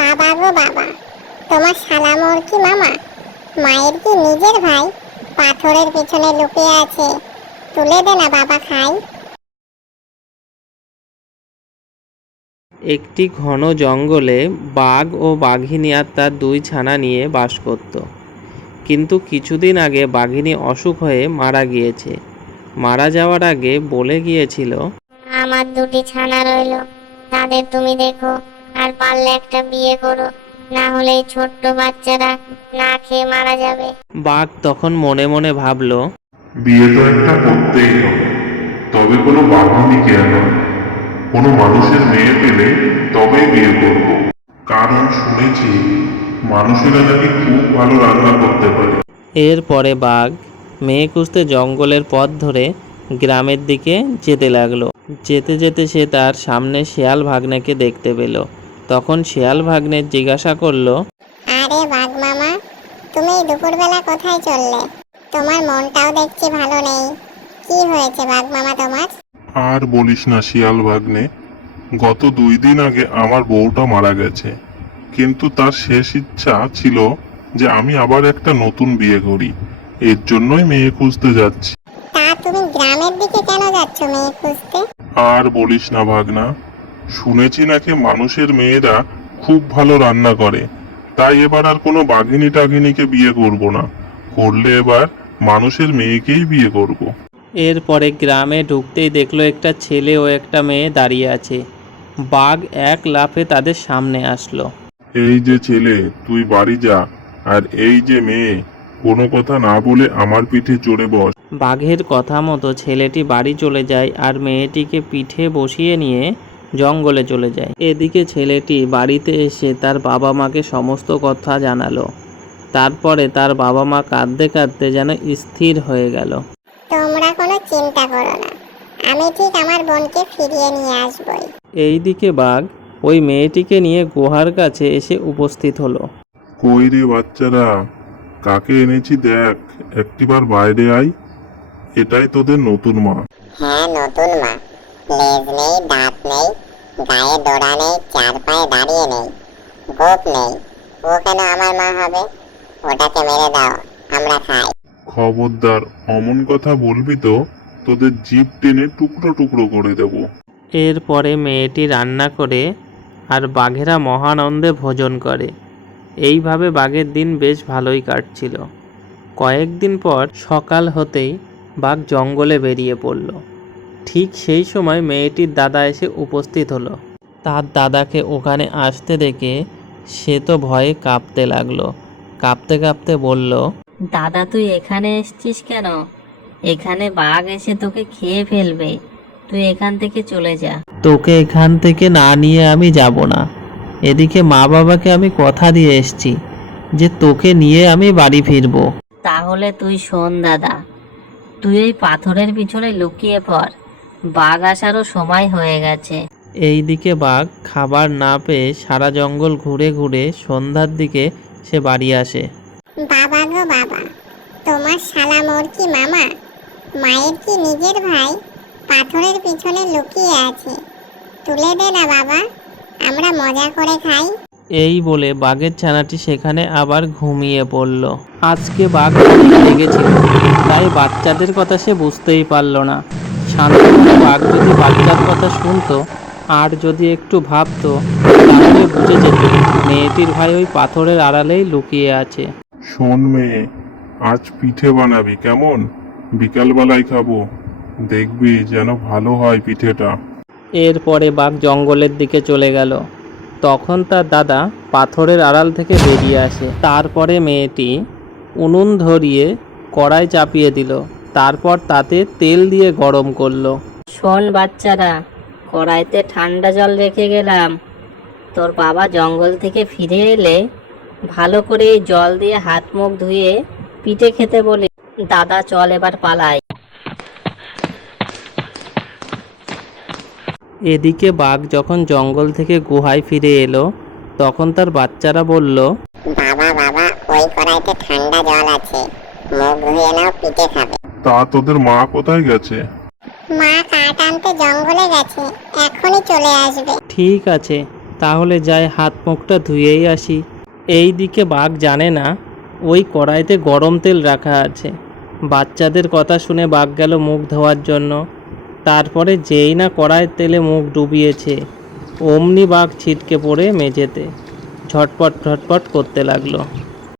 বাবা গো বাবা, তোমার শালা মোর কি মামা? মায়ের কি নিজের ভাই? পাথরের পিছনে লুকিয়ে আছে, তুলে দে না বাবা খাই। একটি ঘন জঙ্গলে বাঘ ও বাঘিনী আর তার দুই ছানা নিয়ে বাস করত। কিন্তু কিছুদিন আগে বাঘিনী অসুখ হয়ে মারা গিয়েছে। মারা যাওয়ার আগে বলে গিয়েছিল, আমার দুটি ছানা রইলো, তাদের তুমি দেখো, আর পারলে একটা বিয়ে করো, না হলে এই ছোট্ট বাচ্চারা না খেয়ে মারা যাবে। বাঘ তখন মনে মনে ভাবল, বিয়ে তো একটা করতেই হবে, তবে কোনো বাঘিনীকে নয়, কোনো মানুষের মেয়ে পেলে তবেই বিয়ে করব। কারণ শুনেছি মানুষেরা নাকি খুব ভালো রান্না করতে পারে। এরপরে বাঘ মেয়ে খুঁজতে জঙ্গলের পথ ধরে গ্রামের দিকে যেতে লাগলো। যেতে যেতে সে তার সামনে শেয়াল ভাগ্নেকে দেখতে পেল। তখন শেয়াল ভাগ্নে জিজ্ঞাসা করলো, আরে বাঘ মামা, তুমি এই দুপুরবেলা কোথায় চললে? তোমার মনটাও দেখছি ভালো নেই। কি হয়েছে বাঘ মামা তোমার? আর বলিস না শিয়াল ভাগ্নে, গত 2 দিন আগে আমার বউটা মারা গেছে, কিন্তু তার শেষ ইচ্ছা ছিল যে আমি আবার একটা নতুন বিয়ে করি। এর জন্যই মেয়ে খুঁজতে যাচ্ছি। তা তুমি গ্রামের দিকে কেন যাচ্ছ মেয়ে খুঁজতে? আর বলিস না ভাগনা, শুনেছি নাকি মানুষের মেয়েরা খুব ভালো রান্না করে, তাই এবার আর কোনো বাঘিনী টাঘিনীকে বিয়ে করব না, করলে এবার মানুষের মেয়েকেই বিয়ে করব। এরপরে গ্রামে ঢুকতেই দেখলো একটা ছেলে ও একটা মেয়ে দাঁড়িয়ে আছে। বাঘ এক লাফে তাদের সামনে আসলো। এই যে ছেলে, তুই বাড়ি যা, আর এই যে মেয়ে, কোনো কথা না বলে আমার পিঠে চড়ে বস। বাঘের কথা মতো ছেলেটি বাড়ি চলে যায় আর মেয়েটিকে পিঠে বসিয়ে নিয়ে জঙ্গলে চলে যায়। এদিকে ছেলেটি বাড়িতে এসে তার বাবা মাকে সমস্ত কথা জানালো। তারপরে তার বাবা মা কাঁদতে কাঁদতে যেন স্থির হয়ে গেল। তোমরা কোনো চিন্তা করো না, আমি ঠিক আমার বোনকে ফিরিয়ে নিয়ে আসবই। এইদিকে বাঘ ওই মেয়েটিকে নিয়ে গুহার কাছে এসে উপস্থিত হলো। কই রে বাচ্চারা, কাকে এনেছি দেখ, একটিবার বাইরে আয়। এটাই তোদের নতুন মা। হ্যাঁ, নতুন মা। লেজ নেই, দাঁত নেই, গায়ে ডোরা নেই, চার পায়ে দাঁড়িয়ে নেই, গোপ নেই। ও কেন আমার মা হবে? ওটাকে মেরে দাও, আমরা খাই। খবরদার অমন কথা বলবি তো তোদের জিভ টেনে টুকরো টুকরো করে দেব। এরপরে মেয়েটি রান্না করে আর বাঘেরা মহানন্দে ভোজন করে। এইভাবে বাঘের দিন বেশ ভালোই কাটছিল। কয়েকদিন পর সকাল হতেই বাঘ জঙ্গলে বেরিয়ে পড়ল। ঠিক সেই সময় মেয়েটির দাদা এসে উপস্থিত হলো। তার দাদাকে ওখানে আসতে দেখে সে তো ভয়ে কাঁপতে লাগলো। কাঁপতে কাঁপতে বলল, দাদা, তুই এখানে এসেছিস কেন? এখানে বাঘ এসে তোকে খেয়ে ফেলবে, তুই এখান থেকে চলে যা। তোকে এখান থেকে না নিয়ে আমি যাব না। এদিকে মা বাবাকে আমি কথা দিয়ে এসেছি যে তোকে নিয়ে আমি বাড়ি ফিরবো। তাহলে তুই শোন দাদা, তুই এই পাথরের পিছনে লুকিয়ে পড়, বাঘ আসারও সময় হয়ে গেছে। এইদিকে বাঘ খাবার না পেয়ে সারা জঙ্গল ঘুরে ঘুরে সন্ধ্যার দিকে সে বাড়ি আসে। বাবা গো বাবা, তোমার শালা মোর কি মামা? মায়ের কি নিজের ভাই? পাথরের পিছনে লুকিয়ে আছে, তুলে দে না বাবা, আমরা মজা করে খাই। এই বলে বাঘের ছানাটি সেখানে আবার ঘুমিয়ে পড়ল। আজকে বাঘ অনেক রেগেছিল, তাই বাচ্চাদের কথা সে বুঝতেই পারল না। শান্তভাবে বাঘ যদি বাচ্চার কথা শুনতো আর যদি একটু ভাবতো, তাহলে বুঝে যেত মেয়েটির ভাই ওই পাথরের আড়ালেই লুকিয়ে আছে। শোন মেয়ে, আজ পিঠে বানাবি কেমন? বিকালবেলায় খাবো, দেখবি যেন ভালো হয় পিঠেটা। এরপরে বাঘ জঙ্গলের দিকে চলে গেল। তখন তার দাদা পাথরের আড়াল থেকে বেরিয়ে আসে। তারপরে মেয়েটি উনুন ধরিয়ে কড়াই চাপিয়ে দিল। তারপর তাতে তেল দিয়ে গরম করলো। শোন বাচ্চারা, কড়াইতে ঠান্ডা জল রেখে গেলাম। তোর বাবা জঙ্গল থেকে ফিরে এলে ভালো করে এই জল দিয়ে হাত মুখ ধুয়ে পিঠে খেতে বলি। দাদা, চল এবার পালাই। এদিকে বাঘ যখন জঙ্গল থেকে গুহায় ফিরে এলো, তখন তার বাচ্চারা বলল, বাবা বাবা, ওই কড়াইতে ঠান্ডা জল আছে, মুখ ধুয়ে নাও, পিঠে খাবে। তা তোদের মা কোথায় গেছে? মা কাঠ আনতে জঙ্গলে গেছে, এখনই চলে আসবে। ঠিক আছে, তাহলে যাই হাত মুখটা ধুয়েই আসি। এই দিকে বাঘ জানে না ওই কড়াইতে গরম তেল রাখা আছে। বাচ্চাদের কথা শুনে বাঘ গেল মুখ ধোয়ার জন্য। তারপরে যেই না কড়াইয়ের তেলে মুখ ডুবিয়েছে, অমনি বাঘ ছিটকে পড়ে মেঝেতে ঝটপট ঝটপট করতে লাগলো।